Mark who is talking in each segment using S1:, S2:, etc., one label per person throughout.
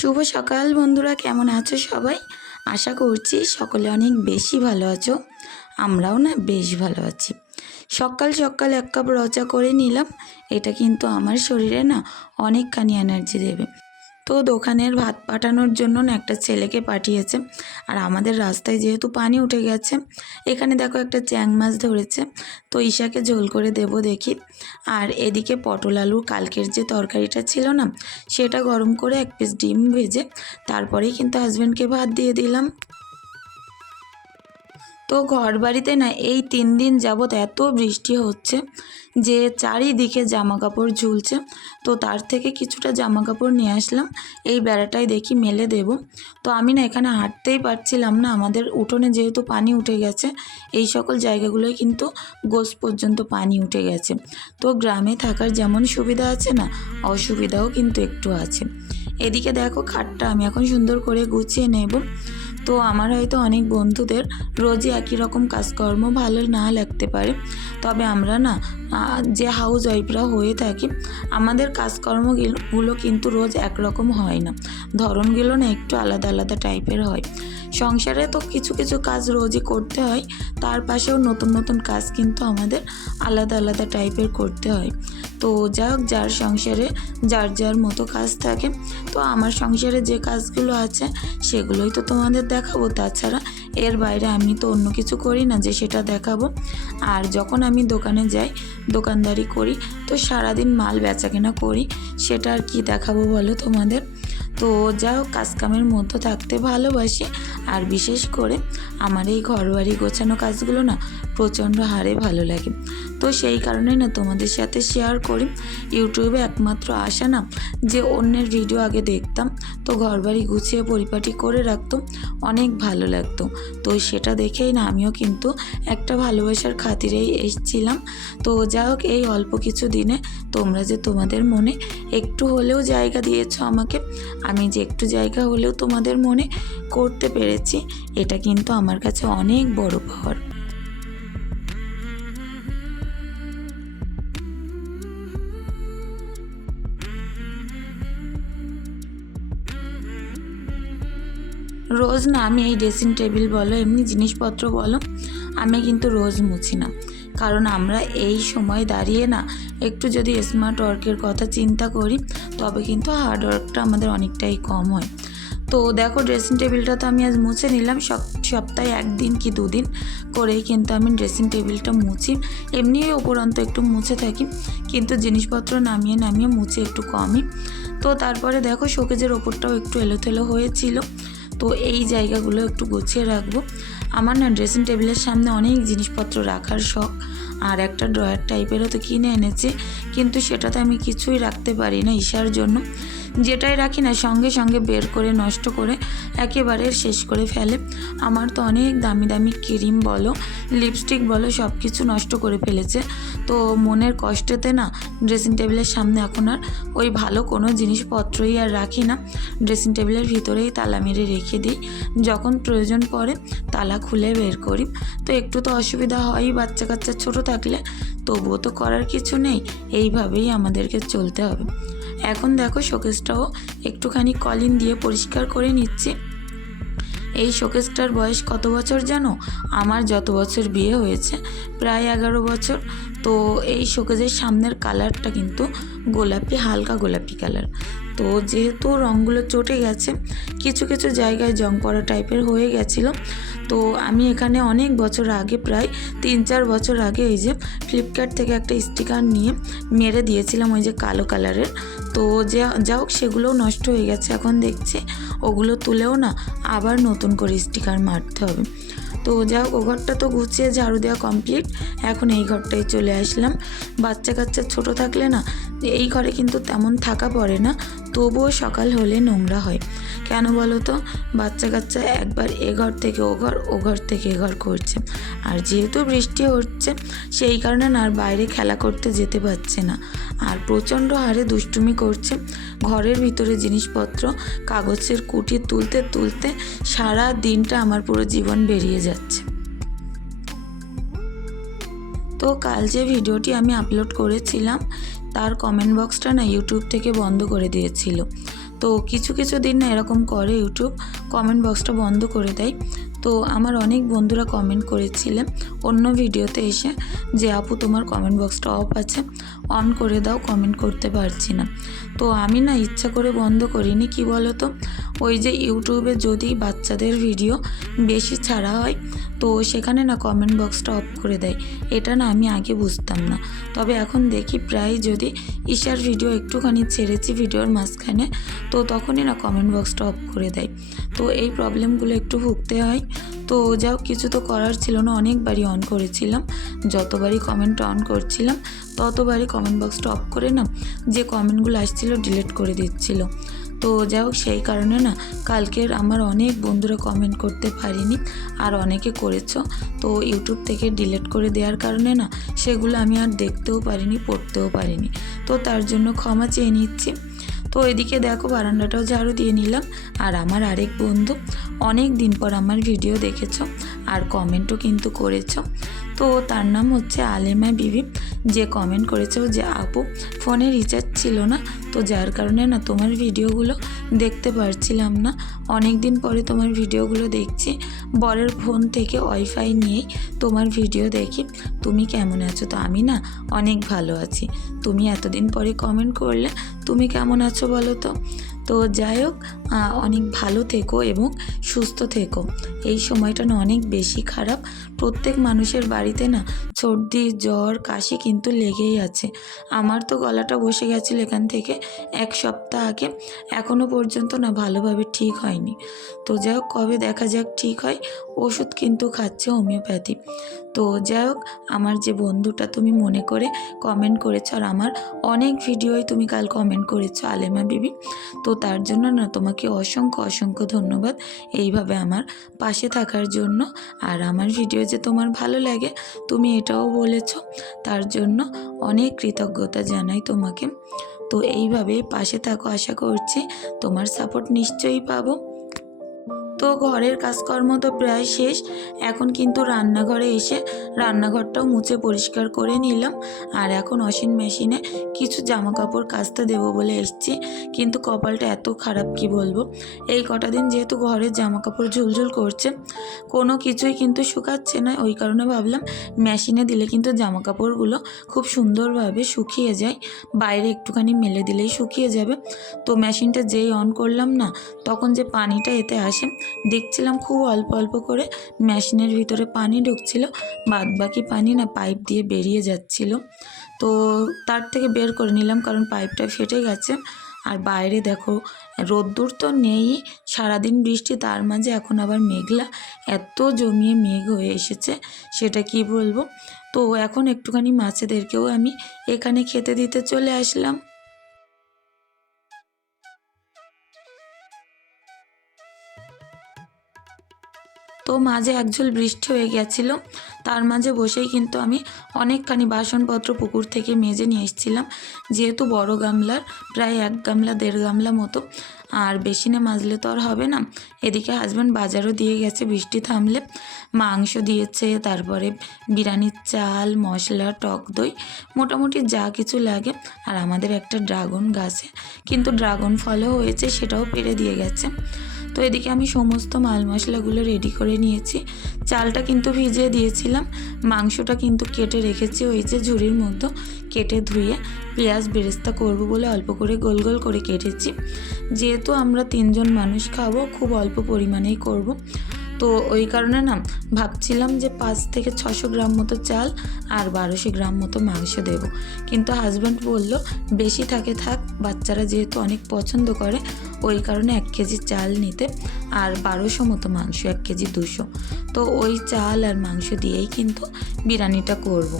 S1: শুভ সকাল বন্ধুরা, কেমন আছো সবাই? আশা করছি সকলে অনেক বেশি ভালো আছো, আমরাও না বেশ ভালো আছি। সকাল সকাল এক কাপ রচা করে নিলাম, এটা কিন্তু আমার শরীরে না অনেকখানি এনার্জি দেবে। তো দোকানের ভাত পাঠানোর জন্য একটা ছেলেকে পাঠিয়েছে। আর আমাদের রাস্তায় যেহেতু পানি উঠে গেছে, এখানে দেখো একটা চ্যাং মাছ ধরেছে, তো ঈশাকে ঝোল করে দেব দেখি। আর এদিকে পটল আলুর কালকের যে তরকারিটা ছিল না, সেটা গরম করে এক পিস ডিম ভেজে, তারপরেই কিন্তু হাজব্যান্ডকে ভাত দিয়ে দিলাম। তো ঘর বাড়িতে না এই তিন দিন যাবৎ এত বৃষ্টি হচ্ছে যে চারিদিকে জামা কাপড় ঝুলছে। তো তার থেকে কিছুটা জামা কাপড় নিয়ে আসলাম। এই বেড়াটাই দেখি মেলে দেব। তো আমি না এখানে হাঁটতেই পারছিলাম না। আমাদের উঠোনে যেহেতু পানি উঠে গেছে, এই সকল জায়গাগুলোয় কিন্তু গোস পর্যন্ত পানি উঠে গেছে। তো গ্রামে থাকার যেমন সুবিধা আছে না, অসুবিধাও কিন্তু একটু আছে। এদিকে দেখো খাটটা আমি এখন সুন্দর করে গুছিয়ে নেব। তো আমার হয়তো অনেক বন্ধুদের রোজই একই রকম কাজকর্ম ভালো না লাগতে পারে। তবে আমরা না যে হাউস ওয়াইফরা হয়ে থাকি, আমাদের কাজকর্মগুলো কিন্তু রোজ একরকম হয় না। ধরনগুলো না একটু আলাদা আলাদা টাইপের হয়। সংসারে তো কিছু কিছু কাজ রোজই করতে হয়, তার পাশেও নতুন নতুন কাজ কিন্তু আমাদের আলাদা আলাদা টাইপের করতে হয়। তো যা হোক যার সংসারে যার যার মতো কাজ থাকে, তো আমার সংসারে যে কাজগুলো আছে সেগুলোই তো তোমাদের দেখাবো। তাছাড়া এর বাইরে আমি তো অন্য কিছু করি না যে সেটা দেখাবো। আর যখন আমি দোকানে যাই, দোকানদারি করি, তো সারাদিন মাল বেচাকেনা করি, সেটা আর কি দেখাবো বলো তোমাদের? তো যা হোক, কাজকামের মধ্যে থাকতে ভালোবাসি। আর বিশেষ করে আমার এই ঘরবাড়ি গোছানো কাজগুলো না প্রচণ্ড হারে ভালো লাগে। তো সেই কারণেই না তোমাদের সাথে শেয়ার করি। ইউটিউবে একমাত্র আসা না, যে অন্যের ভিডিও আগে দেখতাম, তো ঘরবাড়ি গুছিয়ে পরিপাটি করে রাখতো অনেক ভালো লাগতো। তো সেটা দেখেই না আমিও কিন্তু একটা ভালোবাসার খাতিরেই এসেছিলাম। তো যা হোক, এই অল্প কিছু দিনে তোমরা যে তোমাদের মনে একটু হলেও জায়গা দিয়েছ আমাকে, আমি যে একটু জায়গা হলেও তোমাদের মনে করতে পেরেছি, এটা কিন্তু আমার কাছে অনেক বড় পাওয়ার রোজ না, আমি এই ড্রেসিং টেবিল বলো, এমনি জিনিসপত্র বলো, আমি কিন্তু রোজ মুছি না। কারণ আমরা এই সময় দাঁড়িয়ে না, একটু যদি স্মার্ট ওয়ার্কের কথা চিন্তা করি, তবে কিন্তু হার্ড ওয়ার্কটা আমাদের অনেকটাই কম হয়। তো দেখো, ড্রেসিং টেবিলটা তো আমি আজ মুছে নিলাম সপ সপ্তাহে একদিন কি দুদিন করেই কিন্তু আমি ড্রেসিং টেবিলটা মুছি। এমনি উপরন্ত একটু মুছে থাকি, কিন্তু জিনিসপত্র নামিয়ে নামিয়ে মুছে একটু কমই। তো তারপরে দেখো শোকেজের ওপরটাও একটু এলোথেলো হয়েছিল। তো এই জায়গাগুলো একটু গুছিয়ে রাখব। আমার না ড্রেসিং টেবিলের সামনে অনেক জিনিসপত্র রাখার শখ। আর একটা ড্রয়ার টাইপেরও তো কিনে এনেছে। কিন্তু সেটাতে আমি কিছুই রাখতে পারি না ইশার জন্য। যেটাই রাখি না, সঙ্গে সঙ্গে বের করে, নষ্ট করে, একেবারে শেষ করে ফেলে। আমার তো অনেক দামি দামি ক্রিম বলো, লিপস্টিক বলো সব কিছু নষ্ট করে ফেলেছে। তো মনের কষ্টেতে না ড্রেসিং টেবিলের সামনে এখন আর ওই ভালো কোনো জিনিসপত্রই আর রাখি না। ড্রেসিং টেবিলের ভিতরেই তালা মেরে রেখে দিই। যখন প্রয়োজন পড়ে, তালা খুলে বের করি। তো একটু তো অসুবিধা হয়ই বাচ্চা কাচ্চা ছোটো থাকলে, তবুও তো করার কিছু নেই। এইভাবেই আমাদেরকে চলতে হবে। এখন দেখো শোকেসটাও একটুখানি কলিন দিয়ে পরিষ্কার করে নিচ্ছি। এই শোকেসটার বয়স কত বছর জানো? আমার যত বছর বিয়ে হয়েছে, প্রায় এগারো বছর। তো এই শোকেজের সামনের কালারটা কিন্তু গোলাপি, হালকা গোলাপি কালার। তো যেহেতু রঙগুলো চটে গেছে, কিছু কিছু জায়গায় জং করা টাইপের হয়ে গেছিল। তো আমি এখানে অনেক বছর আগে, প্রায় তিন চার বছর আগে এই যে ফ্লিপকার্ট থেকে একটা স্টিকার নিয়ে মেরে দিয়েছিলাম ওই যে কালো কালারের। তো যা যা হোক সেগুলোও নষ্ট হয়ে গেছে। এখন দেখছি ওগুলো তুলেও না আবার নতুন করে স্টিকার মারতে হবে। তো যা হোক, ও ঘরটা তো গুছিয়ে ঝাড়ু দেওয়া কমপ্লিট এখন এই ঘরটায় চলে আসলাম। বাচ্চা কাচ্চা ছোটো থাকলে না, এই ঘরে কিন্তু তেমন থাকা পড়ে না। তবুও সকাল হলে নোংরা হয়। কেন বলো তো? বাচ্চা কাচ্চা একবার এ ঘর থেকে ও ঘর ও ঘর থেকে এ ঘর করছে। আর যেহেতু বৃষ্টি হচ্ছে, সেই কারণে না আর বাইরে খেলা করতে যেতে পারছে না। আর প্রচণ্ড হারে দুষ্টুমি করছে। ঘরের ভিতরে জিনিসপত্র, কাগজের কুটি তুলতে তুলতে সারা দিনটা আমার পুরো জীবন বেরিয়ে যাচ্ছে। তো কাল যে ভিডিওটি আমি আপলোড করেছিলাম, তার কমেন্ট বক্সটা না ইউটিউব থেকে বন্ধ করে দিয়েছিল। তো কিছু কিছু দিন না এরকম করে ইউটিউব কমেন্ট বক্সটা বন্ধ করে দেয়। তো আমার অনেক বন্ধুরা কমেন্ট করেছিলেন অন্য ভিডিওতে এসে যে, আপু, তোমার কমেন্ট বক্সটা অফ আছে অন করে দাও কমেন্ট করতে পারছি না। তো আমি না ইচ্ছা করে বন্ধ করিনি, কি বলো তো ওই যে ইউটিউবে যদি বাচ্চাদের ভিডিও বেশি ছাড়া হয়, তো সেখানে না কমেন্ট বক্সটা অফ করে দেয়। এটা না আমি আগে বুঝতাম না। তবে এখন দেখি প্রায় যদি ঈশার ভিডিও একটুখানি ছেড়েছি ভিডিওর মাঝখানে, তো তখনই না কমেন্ট বক্সটা অফ করে দেয়। তো এই প্রবলেমগুলো একটু ভুগতে হয়। তো যাও, কিছু তো করার ছিল না, অনেকবারই অন করেছিলাম। যতবারই কমেন্ট অন করছিলাম, ততবারই কমেন্ট বক্সটা অফ করে না যে কমেন্টগুলো আসছিল ডিলিট করে দিচ্ছিল। তো যাই হোক, সেই কারণে না, কালকের আমার অনেক বন্ধুরা কমেন্ট করতে পারিনি আর অনেকে করেছ। তো ইউটিউব থেকে ডিলিট করে দেওয়ার কারণে না, সেগুলো আমি আর দেখতেও পারিনি, পড়তেও পারিনি। তো তার জন্য ক্ষমা চেয়ে নিচ্ছি। তো এদিকে দেখো, বারান্দাটাও ঝাড়ু দিয়ে নিলাম। আর আমার আরেক বন্ধু, অনেক দিন পর আমার ভিডিও দেখেছ আর কমেন্টও কিন্তু করেছ। তো তার নাম হচ্ছে আলেমা বিবি। যে কমেন্ট করেছে যে, আপু ফোনে রিচার্জ ছিল না তো যার কারণে না তোমার ভিডিওগুলো দেখতে পারছিলাম না। অনেক দিন পরে তোমার ভিডিওগুলো দেখছি। বরের ফোন থেকে ওয়াইফাই নিয়েই তোমার ভিডিও দেখি। তুমি কেমন আছো? তো আমি না অনেক ভালো আছি। তুমি এতদিন পরে কমেন্ট করলে, তুমি কেমন আছো বলো তো? তো যাই হোক অনেক ভালো থেকো এবং সুস্থ থেকো। এই সময়টা না অনেক বেশি খারাপ। প্রত্যেক মানুষের বাড়িতে না সর্দি, জ্বর, কাশি কিন্তু লেগেই আছে। আমার তো গলাটা বসে গেছিল এখান থেকে এক সপ্তাহ আগে। এখনও পর্যন্ত না ভালোভাবে ঠিক হয়নি। তো যাই হোক, কবে দেখা যাক ঠিক হয়। ওষুধ কিন্তু খাচ্ছে হোমিওপ্যাথি। তো যাই হোক, আমার যে বন্ধুটা তুমি মনে করে কমেন্ট করেছ আর আমার অনেক ভিডিওই তুমি কাল কমেন্ট করেছ আলেমা বিবি। তো তার জন্য না তোমাকে অসংখ্য অসংখ্য ধন্যবাদ এইভাবে আমার পাশে থাকার জন্য। আর আমার ভিডিও যে তোমার ভালো লাগে, তুমি এটাও বলেছ। তার জন্য অনেক কৃতজ্ঞতা জানাই তোমাকে। তো এইভাবে পাশে থাকো, আশা করছি তোমার সাপোর্ট নিশ্চয়ই পাবো। তো ঘরের কাজকর্ম তো প্রায় শেষ। এখন কিন্তু রান্নাঘরে এসে রান্নাঘরটাও মুছে পরিষ্কার করে নিলাম। আর এখন ওয়াশিং মেশিনে কিছু জামা কাপড় কাচতে দেবো বলে এসছি। কিন্তু কপালটা এত খারাপ, কি বলব? এই কটা দিন যেহেতু ঘরের জামা কাপড় ঝুলঝুল করছে, কোনো কিছুই কিন্তু শুকাচ্ছে না। ওই কারণে ভাবলাম মেশিনে দিলে কিন্তু জামা কাপড়গুলো খুব সুন্দরভাবে শুকিয়ে যায়। বাইরে একটুখানি মেলে দিলেই শুকিয়ে যাবে। তো মেশিনটা যেই অন করলাম না, তখন যে পানিটা এতে আসে দেখছিলাম খুব অল্প অল্প করে মেশিনের ভিতরে পানি ঢুকছিল বাদ বাকি পানি না পাইপ দিয়ে বেরিয়ে যাচ্ছিল। তো তার থেকে বের করে নিলাম কারণ পাইপটা ফেটে গেছে। আর বাইরে দেখো, রোদ্দুর তো নেই, সারাদিন বৃষ্টি, তার মাঝে এখন আবার মেঘলা, এত জমিয়ে মেঘ হয়ে এসেছে, সেটা কি বলব? তো এখন একটুখানি মাছেদেরকেও আমি এখানে খেতে দিতে চলে আসলাম। তো মাঝে একঝুল বৃষ্টি হয়ে গেছিল তার মাঝে বসেই কিন্তু আমি অনেকখানি বাসনপত্র পুকুর থেকে মেজে নিয়ে এসেছিলাম। যেহেতু বড় গামলার, প্রায় এক গামলা, দেড় গামলা মতো। আর বেশি না মাজলে তো আর হবে না। এদিকে হাজব্যান্ড বাজারও দিয়ে গেছে বৃষ্টি থামলে। মাংস দিয়েছে, তারপরে বিরিয়ানির চাল, মশলা, টক দই, মোটামুটি যা কিছু লাগে। আর আমাদের একটা ড্রাগন গাছে। কিন্তু ড্রাগন ফলও হয়েছে, সেটাও পেরে দিয়ে গেছে। তো এদিকে আমি সমস্ত মাল মশলাগুলো রেডি করে নিয়েছি। চালটা কিন্তু ভিজিয়ে দিয়েছিলাম। মাংসটা কিন্তু কেটে রেখেছি ওই যে ঝুড়ির মধ্যে কেটে ধুয়ে পেঁয়াজ বেরেস্তা করব বলে অল্প করে গোল গোল করে কেটেছি। যেহেতু আমরা তিনজন মানুষ খাব, খুব অল্প পরিমাণেই করব। তো ওই কারণে না, ভাবছিলাম যে পাঁচ থেকে ছশো গ্রাম মতো চাল আর বারোশো গ্রাম মতো মাংস দেব। কিন্তু হাজব্যান্ড বলল, বেশি থাকে থাক, বাচ্চারা যেহেতু অনেক পছন্দ করে ওই কারণে এক কেজি চাল নিতে আর বারোশো মতো মাংস, এক কেজি দুশো। তো ওই চাল আর মাংস দিয়েই কিন্তু বিরিয়ানিটা করব।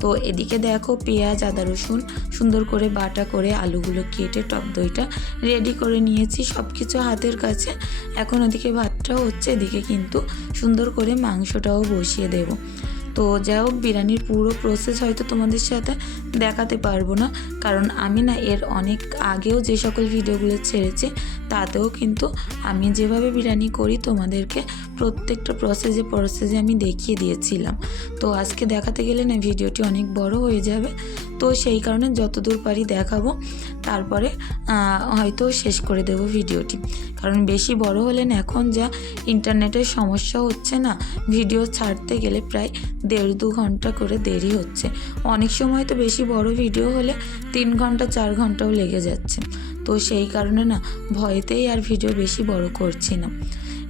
S1: তো এদিকে দেখো পেঁয়াজ, আদা, রসুন সুন্দর করে বাটা করে আলুগুলো কেটে টক দইটা রেডি করে নিয়েছি। সব কিছু হাতের কাছে। এখন ওদিকে ভাতটাও হচ্ছে, এদিকে কিন্তু সুন্দর করে মাংসটাও বসিয়ে দেব। তো যাই হোক, বিরিয়ানির পুরো প্রসেস হয়তো তোমাদের সাথে দেখাতে পারব না। কারণ আমি না এর অনেক আগেও যে সকল ভিডিওগুলো ছেড়েছি, তাতেও কিন্তু আমি যেভাবে বিরিয়ানি করি তোমাদেরকে প্রত্যেকটা প্রসেসে প্রসেসে আমি দেখিয়ে দিয়েছিলাম। তো আজকে দেখাতে গেলে না ভিডিওটি অনেক বড় হয়ে যাবে। তো সেই কারণে যতদূর পারি দেখাবো, তারপরে হয়তো শেষ করে দেবো ভিডিওটি। কারণ বেশি বড় হলেন এখন যা ইন্টারনেটের সমস্যা হচ্ছে না, ভিডিও ছাড়তে গেলে প্রায় দেড় দু ঘণ্টা করে দেরি হচ্ছে। অনেক সময় তো বেশি বড় ভিডিও হলে তিন ঘণ্টা, চার ঘন্টাও লেগে যাচ্ছে। তো সেই কারণে না, ভয়েতেই আর ভিডিও বেশি বড় করছি না।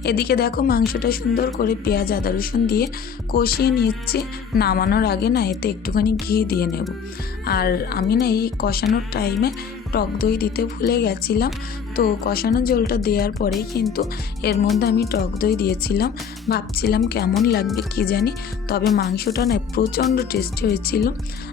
S1: এদিকে দেখো মাংসটা সুন্দর করে পেঁয়াজ, আদা, রসুন দিয়ে কষিয়ে নিচ্ছি নামানোর আগে না এতে একটুখানি ঘি দিয়ে নেব। আর আমি না এই কষানোর টাইমে টক দই দিতে ভুলে গেছিলাম। তো কষানো জলটা দেওয়ার পরেই কিন্তু এর মধ্যে আমি টক দই দিয়েছিলাম। ভাবছিলাম কেমন লাগবে কি জানি? তবে মাংসটা না প্রচণ্ড টেস্টি হয়েছিল।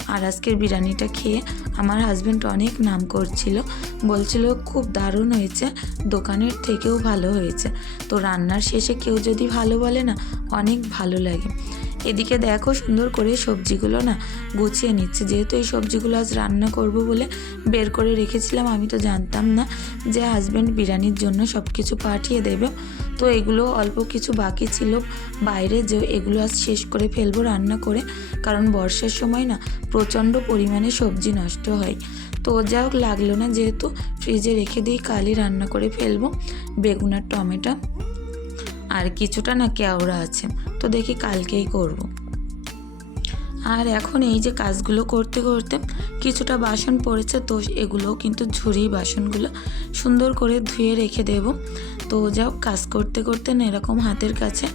S1: আর আজকের বিরিয়ানিটা খেয়ে আমার হাজব্যান্ড অনেক নাম করছিল। বলছিল, খুব দারুণ হয়েছে, দোকানের থেকেও ভালো হয়েছে। তো রান্নার শেষে কেউ যদি ভালো বলে না, অনেক ভালো লাগে। এদিকে দেখো সুন্দর করে সবজিগুলো না গুছিয়ে নিচ্ছে। যেহেতু এই সবজিগুলো আজ রান্না করব বলে বের করে রেখেছিলাম, আমি তো জানতাম না যে হাজব্যান্ড বিরিয়ানির জন্য সব কিছু পাঠিয়ে দেবে। তো এগুলো অল্প কিছু বাকি ছিল। বাইরে যে এগুলো আজ শেষ করে ফেলব রান্না করে, কারণ বর্ষার সময় না প্রচণ্ড পরিমাণে সবজি নষ্ট হয়। তো যা হোক লাগল না, যেহেতু ফ্রিজে রেখে দিই, কালই রান্না করে ফেলব। বেগুন আর টমেটো। আর কিছুটা না কেওড়া আছে, তো দেখি কালকেই করব। আর এখন এই যে কাজগুলো করতে করতে কিছুটা বাসন পড়েছে, তো এগুলোও কিন্তু ঝুড়ি বাসনগুলো সুন্দর করে ধুয়ে রেখে দেব তো যাও কাজ করতে করতে না এরকম হাতের কাছে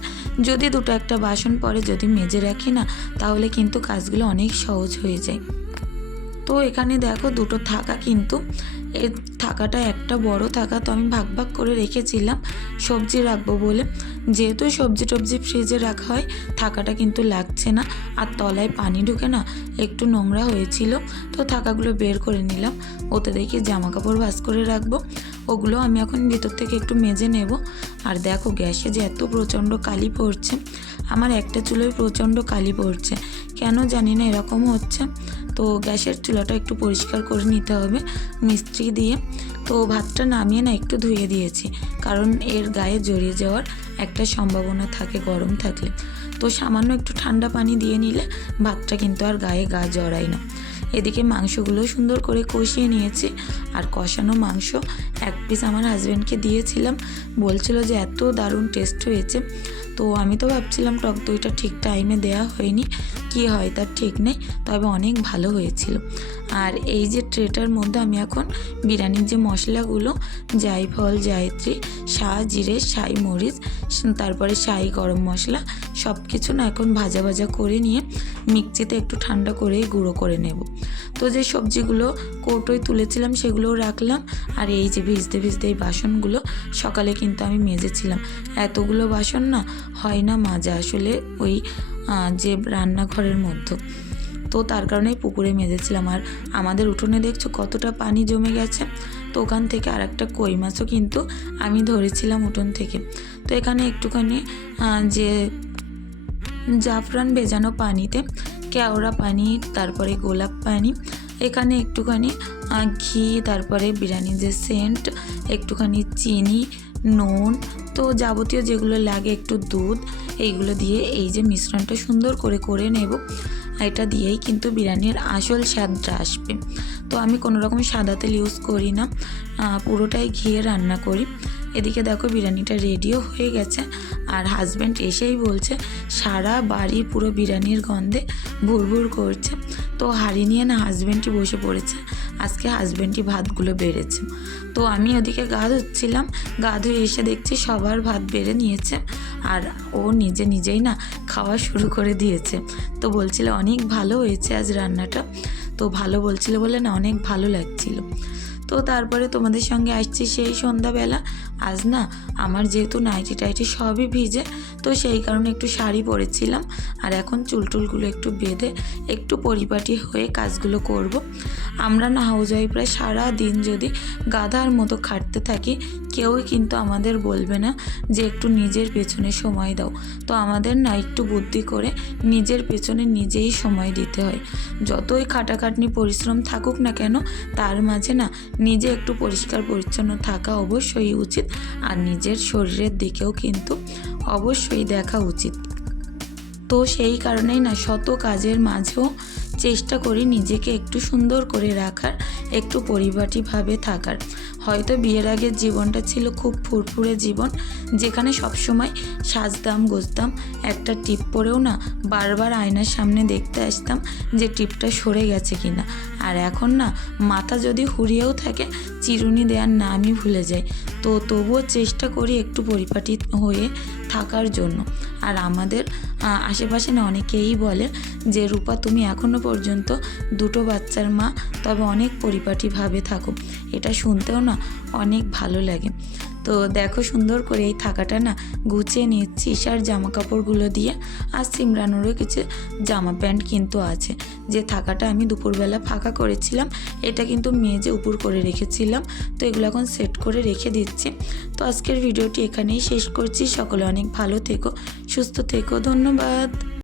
S1: যদি দুটো একটা বাসন পড়ে, যদি মেজে রাখি না, তাহলে কিন্তু কাজগুলো অনেক সহজ হয়ে যায় তো এখানে দেখো দুটো থাকা কিন্তু এর থাকাটা একটা বড় থাকা তো আমি ভাগ ভাগ করে রেখেছিলাম, সবজি রাখব বলে। যেহেতু সবজি টবজি ফ্রিজে রাখা হয়, থাকাটা কিন্তু লাগছে না। আর তলায় পানি ঢুকে না, একটু নোংরা হয়েছিল, তো থাকাগুলো বের করে নিলাম। ওতে দেখি জামা কাপড় ভাস করে রাখব। ওগুলো আমি এখন ভিতর থেকে একটু মেজে নেব। আর দেখো গ্যাসে যে এত প্রচণ্ড কালি পড়ছে, আমার একটা চুলোয় প্রচণ্ড কালি পড়ছে। কেন জানি না, এরকম হচ্ছে। তো গ্যাসের চুলাটা একটু পরিষ্কার করে নিতে হবে মিস্ত্রি দিয়ে। তো ভাতটা নামিয়ে না একটু ধুয়ে দিয়েছি, কারণ এর গায়ে জড়িয়ে যাওয়ার একটা সম্ভাবনা থাকে, গরম থাকলে। তো সামান্য একটু ঠান্ডা পানি দিয়ে নিলে ভাতটা কিন্তু আর গায়ে গা জড়ায় না। এদিকে মাংসগুলো সুন্দর করে কষিয়ে নিয়েছি, আর কষানো মাংস এক পিস আমার হাজব্যান্ডকে দিয়েছিলাম। বলছিল যে এত দারুণ টেস্ট হয়েছে। তো আমি তো ভাবছিলাম টক দইটা ঠিক টাইমে দেওয়া হয়নি, কি হয় তার ঠিক নেই, তবে অনেক ভালো হয়েছিল। আর এই যে ট্রেটার মধ্যে আমি এখন বিরিয়ানির যে মশলাগুলো, জায়ফল, জায়ত্রী, শাহ, জিরে শাই মরিচ, তারপরে শাই গরম মশলা সব কিছু না এখন ভাজা ভাজা করে নিয়ে মিক্সিতে একটু ঠান্ডা করে গুঁড়ো করে নেব। তো যে সবজিগুলো কৌটোয় তুলেছিলাম সেগুলোও রাখলাম, আর এই যে ভিজতে ভিজতে এই বাসনগুলো সকালে কিন্তু আমি মেজেছিলাম। এতগুলো বাসন না হয় না মাজা আসলে ওই যে রান্নাঘরের মধ্যে। তো তার কারণে পুকুরে মেজেছিলাম আর আমাদের উঠোনে দেখছ কতটা পানি জমে গেছে? তো ওখান থেকে আর একটা কই মাছও কিন্তু আমি ধরেছিলাম উঠোন থেকে। তো এখানে একটুখানি যে জাফরান ভেজানো পানিতে কেওড়া পানি, তারপরে গোলাপ পানি, এখানে একটুখানি ঘি, তারপরে বিরিয়ানির যে সেন্ট, একটুখানি চিনি, নুন তো যাবতীয় যেগুলো লাগে একটু দুধ, এইগুলো দিয়ে এই যে মিশ্রণটা সুন্দর করে করে নেব। এটা দিয়েই কিন্তু বিরিয়ানির আসল স্বাদটা আসবে। তো আমি কোনো রকম সাদা তেল ইউজ করি না পুরোটাই ঘিয়ে রান্না করি। এদিকে দেখো বিরিয়ানিটা রেডিও হয়ে গেছে। আর হাজব্যান্ড এসেই বলছে, সারা বাড়ি পুরো বিরিয়ানির গন্ধে ভুরভুর করছে। তো হাঁড়ি নিয়ে না হাজব্যান্ডই বসে পড়েছে। আজকে হাজব্যান্ডই ভাতগুলো বেড়েছে। তো আমি ওদিকে গা ধুচ্ছিলাম, গা ধুয়ে এসে দেখছি সবার ভাত বেড়ে নিয়েছে আর ও নিজে নিজেই না খাওয়া শুরু করে দিয়েছে। তো বলছিল, অনেক ভালো হয়েছে আজ রান্নাটা। তো ভালো বলছিল বলে না, অনেক ভালো লাগছিল। তো তারপরে তোমাদের সঙ্গে আসছি সেই সন্ধ্যাবেলা। আজ না আমার যেহেতু নাইটি টাইটি সবই ভিজে, তো সেই কারণে একটু শাড়ি পরেছিলাম। আর এখন চুলটুলগুলো একটু বেঁধে একটু পরিপাটি হয়ে কাজগুলো করব। আমরা না হাউস ওয়াইফরা সারা দিন যদি গাধার মতো খাটতে থাকি, কেউই কিন্তু আমাদের বলবে না যে একটু নিজের পেছনে সময় দাও। তো আমাদের না একটু বুদ্ধি করে নিজের পেছনে নিজেই সময় দিতে হয়। যতই খাটাখাটনি পরিশ্রম থাকুক না কেন, তার মাঝে না নিজে একটু পরিষ্কার পরিচ্ছন্ন থাকা অবশ্যই উচিত আর নিজের শরীরের দিকেও কিন্তু অবশ্যই দেখা উচিত। তো সেই কারণেই না, শত কাজের মাঝেও চেষ্টা করি নিজেকে একটু সুন্দর করে রাখার, একটু পরিপাটিভাবে থাকার। হয়তো বিয়ের আগের জীবনটা ছিল খুব ফুরফুরে জীবন, যেখানে সবসময় সাজতাম, গোজতাম। একটা টিপ পরেও না বারবার আয়নার সামনে দেখতে আসতাম যে টিপটা সরে গেছে কিনা। আর এখন না মাথা যদি হুড়িয়েও থাকে, চিরুনি দেওয়ার নামই ভুলে যাই। তো তবুও চেষ্টা করি একটু পরিপাটি হয়ে থাকার জন্য। আর আমাদের আশেপাশে না অনেকেই বলে যে, রূপা, তুমি এখনও পর্যন্ত দুটো বাচ্চার মা, তবে অনেক পরিপাটিভাবে থাকো। এটা শুনতেও না অনেক ভালো লাগে। তো দেখো সুন্দর করে এই থাকাটা না গুছিয়ে নিচ্ছি। ঈশার জামা কাপড়গুলো দিয়ে আর সিমরানুরও কিছু জামা প্যান্ট কিন্তু আছে। যে থাকাটা আমি দুপুরবেলা ফাঁকা করেছিলাম, এটা কিন্তু মেজে উপর করে রেখেছিলাম, তো এগুলো এখন সেট করে রেখে দিচ্ছি। তো আজকের ভিডিওটি এখানেই শেষ করছি। সকলে অনেক ভালো থেকো, সুস্থ থেকো, ধন্যবাদ।